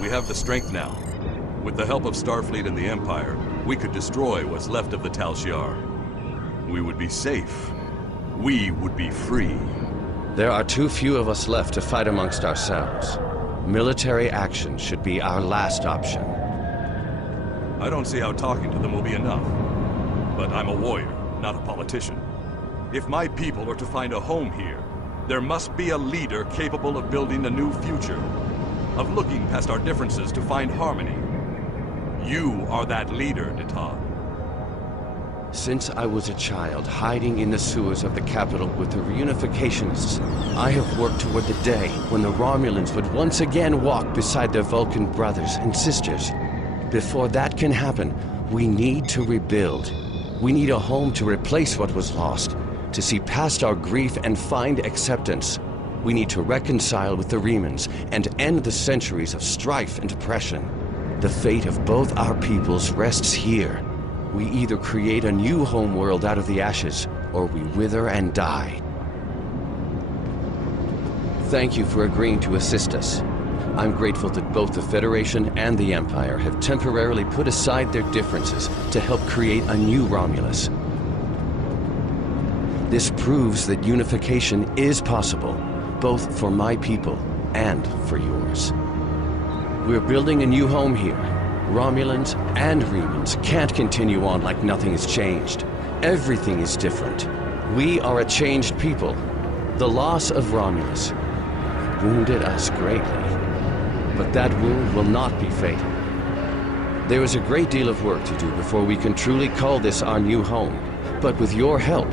We have the strength now. With the help of Starfleet and the Empire, we could destroy what's left of the Tal Shiar. We would be safe. We would be free. There are too few of us left to fight amongst ourselves. Military action should be our last option. I don't see how talking to them will be enough. But I'm a warrior, not a politician. If my people are to find a home here, there must be a leader capable of building a new future, of looking past our differences to find harmony. You are that leader, Nitad. Since I was a child, hiding in the sewers of the capital with the reunificationists, I have worked toward the day when the Romulans would once again walk beside their Vulcan brothers and sisters. Before that can happen, we need to rebuild. We need a home to replace what was lost, to see past our grief and find acceptance. We need to reconcile with the Remans and end the centuries of strife and oppression. The fate of both our peoples rests here. We either create a new homeworld out of the ashes, or we wither and die. Thank you for agreeing to assist us. I'm grateful that both the Federation and the Empire have temporarily put aside their differences to help create a new Romulus. This proves that unification is possible, both for my people and for yours. We're building a new home here. Romulans and Remans can't continue on like nothing has changed. Everything is different. We are a changed people. The loss of Romulus wounded us greatly, but that wound will not be fatal. There is a great deal of work to do before we can truly call this our new home. But with your help,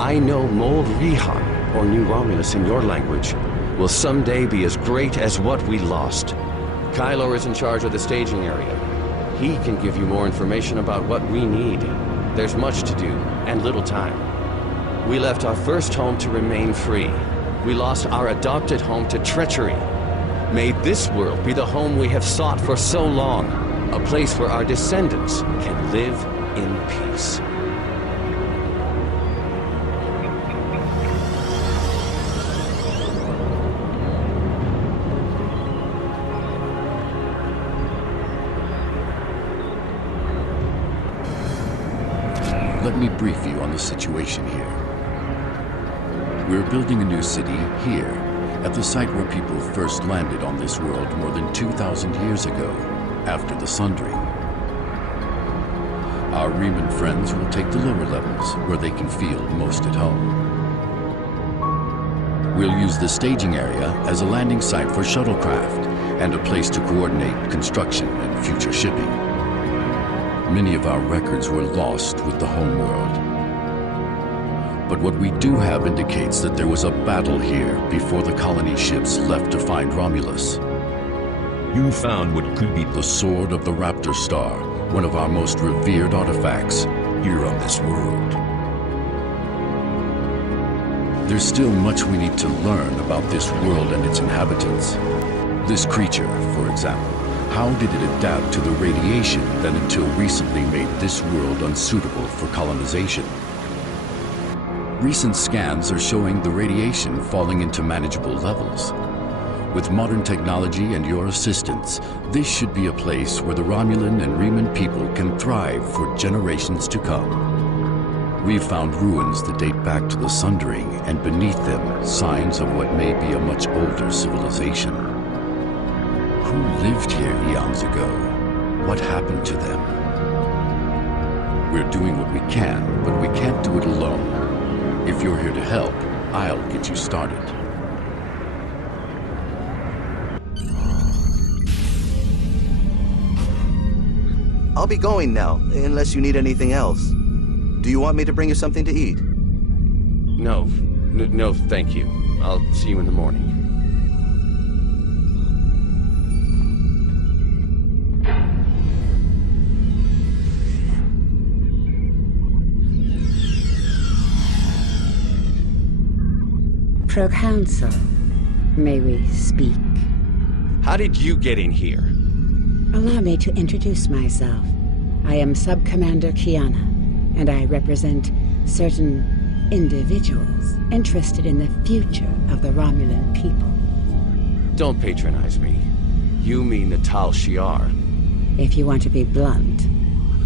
I know Mold Rihar, or New Romulus in your language, will someday be as great as what we lost. Kylor is in charge of the staging area. He can give you more information about what we need. There's much to do, and little time. We left our first home to remain free. We lost our adopted home to treachery. May this world be the home we have sought for so long, a place where our descendants can live in peace. Let me brief you on the situation here. We're building a new city here, at the site where people first landed on this world more than 2,000 years ago, after the Sundering. Our Reman friends will take the lower levels, where they can feel most at home. We'll use the staging area as a landing site for shuttlecraft, and a place to coordinate construction and future shipping. Many of our records were lost with the homeworld. But what we do have indicates that there was a battle here before the colony ships left to find Romulus. You found what could be The Sword of the Raptor Star, one of our most revered artifacts here on this world. There's still much we need to learn about this world and its inhabitants. This creature, for example. How did it adapt to the radiation that until recently made this world unsuitable for colonization? Recent scans are showing the radiation falling into manageable levels. With modern technology and your assistance, this should be a place where the Romulan and Reman people can thrive for generations to come. We've found ruins that date back to the Sundering, and beneath them, signs of what may be a much older civilization. Who lived here eons ago? What happened to them? We're doing what we can, but we can't do it alone. If you're here to help, I'll get you started. I'll be going now, unless you need anything else. Do you want me to bring you something to eat? No, thank you. I'll see you in the morning. Proconsul, may we speak? How did you get in here? Allow me to introduce myself. I am Sub-Commander Kiana, and I represent certain individuals interested in the future of the Romulan people. Don't patronize me. You mean the Tal Shiar. If you want to be blunt,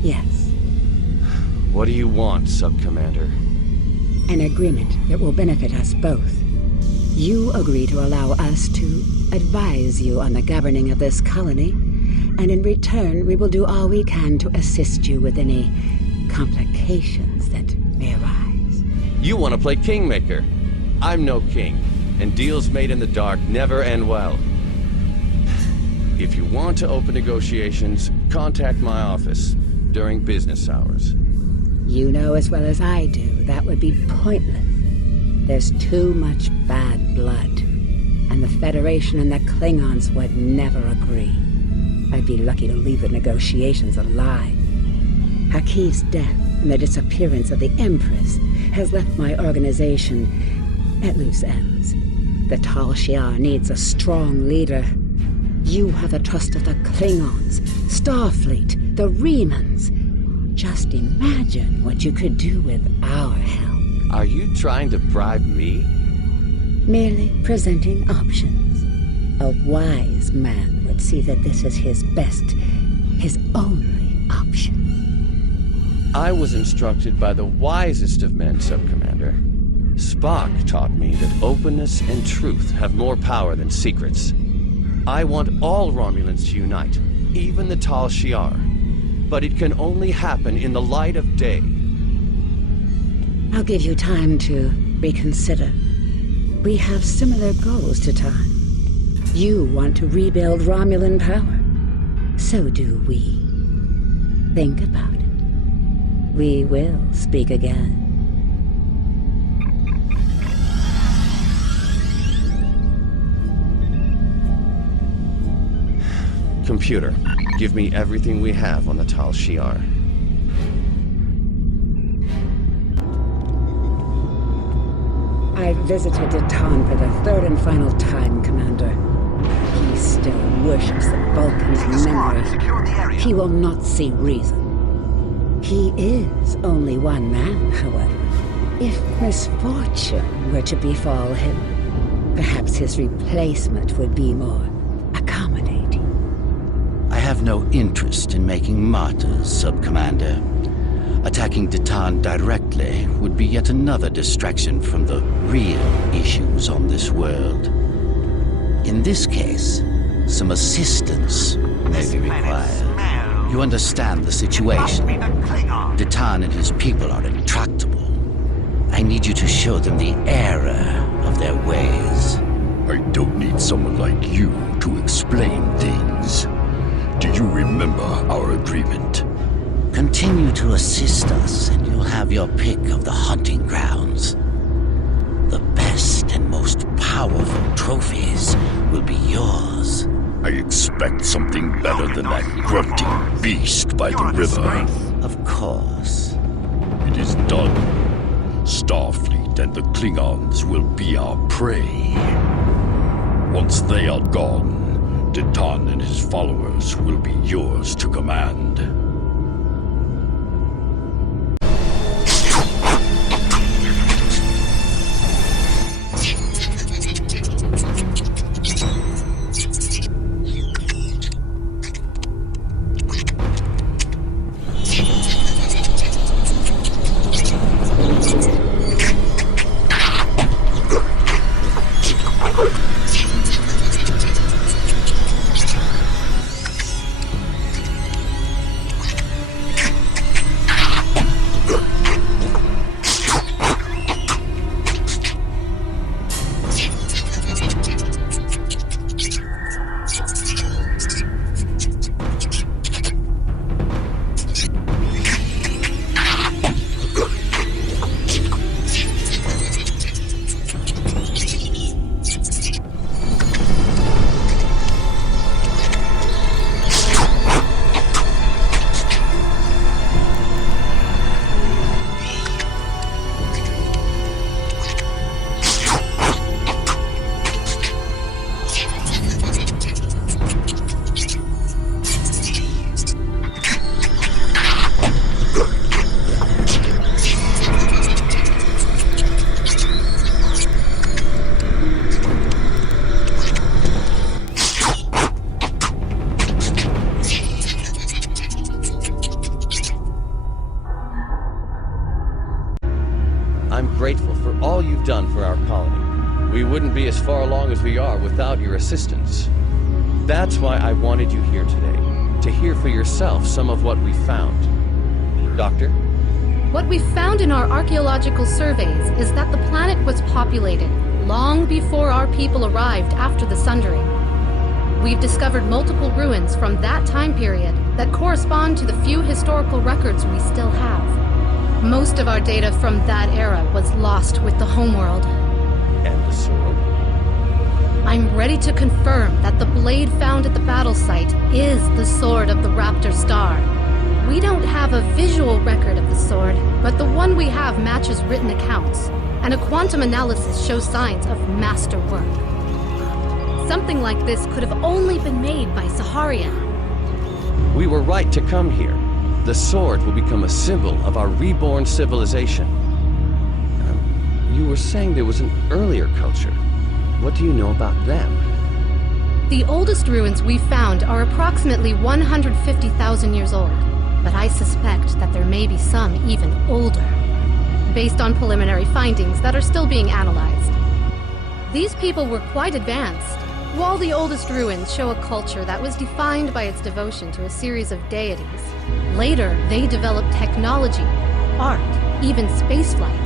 yes. What do you want, Sub-Commander? An agreement that will benefit us both. You agree to allow us to advise you on the governing of this colony, and in return we will do all we can to assist you with any complications that may arise. You want to play Kingmaker. I'm no king, and deals made in the dark never end well. If you want to open negotiations, contact my office during business hours. You know as well as I do that would be pointless. There's too much bad blood, and the Federation and the Klingons would never agree. I'd be lucky to leave the negotiations alive. Hakiv's death and the disappearance of the Empress has left my organization at loose ends. The Tal Shiar needs a strong leader. You have the trust of the Klingons, Starfleet, the Remans. Just imagine what you could do with our help. Are you trying to bribe me? Merely presenting options. A wise man would see that this is his best, his only option. I was instructed by the wisest of men, Sub-Commander. Spock taught me that openness and truth have more power than secrets. I want all Romulans to unite, even the Tal Shiar. But it can only happen in the light of day. I'll give you time to reconsider. We have similar goals to time. You want to rebuild Romulan power. So do we. Think about it. We will speak again. Computer, give me everything we have on the Tal Shiar. I visited Detan for the third and final time, Commander. He still worships the Vulcan's memory. He will not see reason. He is only one man, however. If misfortune were to befall him, perhaps his replacement would be more accommodating. I have no interest in making martyrs, Sub-Commander. Attacking Detan directly would be yet another distraction from the real issues on this world. In this case, some assistance may be required. You understand the situation. Detan and his people are intractable. I need you to show them the error of their ways. I don't need someone like you to explain things. Do you remember our agreement? Continue to assist us, and you'll have your pick of the hunting grounds. The best and most powerful trophies will be yours. I expect something better than that grunting beast by the river. Of course. It is done. Starfleet and the Klingons will be our prey. Once they are gone, Detan and his followers will be yours to command. wouldn't be as far along as we are without your assistance. That's why I wanted you here today, to hear for yourself some of what we found. Doctor? What we found in our archaeological surveys is that the planet was populated long before our people arrived after the Sundering. We've discovered multiple ruins from that time period that correspond to the few historical records we still have. Most of our data from that era was lost with the homeworld. And the sword? I'm ready to confirm that the blade found at the battle site is the sword of the Raptor Star. We don't have a visual record of the sword, but the one we have matches written accounts, and a quantum analysis shows signs of masterwork. Something like this could have only been made by Saharian. We were right to come here. The sword will become a symbol of our reborn civilization. You were saying there was an earlier culture. What do you know about them? The oldest ruins we found are approximately 150,000 years old, but I suspect that there may be some even older, based on preliminary findings that are still being analyzed. These people were quite advanced. While the oldest ruins show a culture that was defined by its devotion to a series of deities, later they developed technology, art, even spaceflight.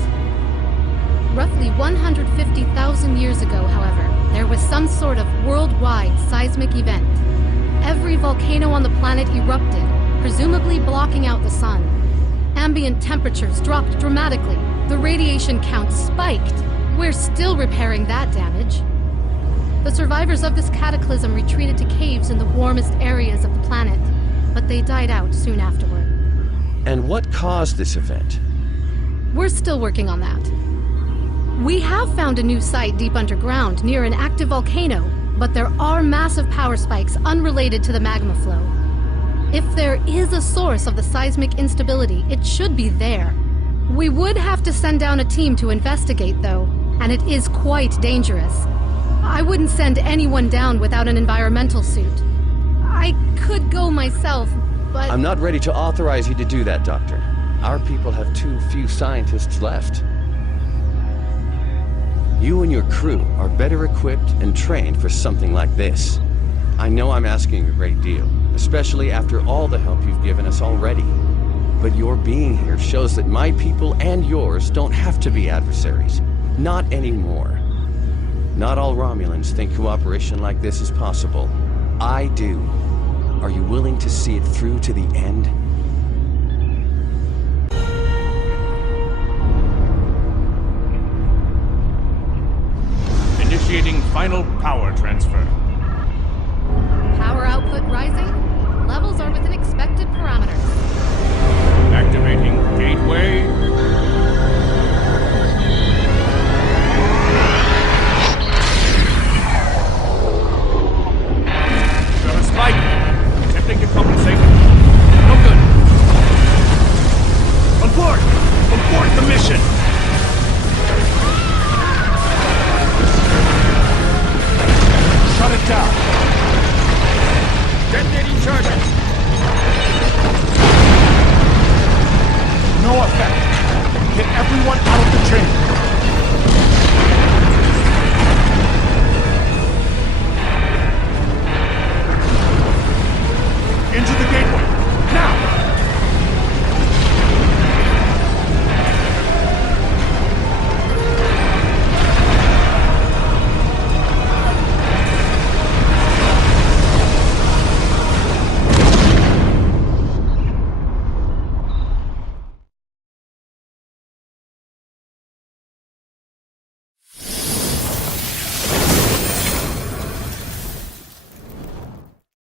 Roughly 150,000 years ago, however, there was some sort of worldwide seismic event. Every volcano on the planet erupted, presumably blocking out the sun. Ambient temperatures dropped dramatically. The radiation count spiked. We're still repairing that damage. The survivors of this cataclysm retreated to caves in the warmest areas of the planet, but they died out soon afterward. And what caused this event? We're still working on that. We have found a new site deep underground near an active volcano, but there are massive power spikes unrelated to the magma flow. If there is a source of the seismic instability, it should be there. We would have to send down a team to investigate, though, and it is quite dangerous. I wouldn't send anyone down without an environmental suit. I could go myself, but... I'm not ready to authorize you to do that, Doctor. Our people have too few scientists left. You and your crew are better equipped and trained for something like this. I know I'm asking a great deal, especially after all the help you've given us already. But your being here shows that my people and yours don't have to be adversaries. Not anymore. Not all Romulans think cooperation like this is possible. I do. Are you willing to see it through to the end? Initiating final power transfer.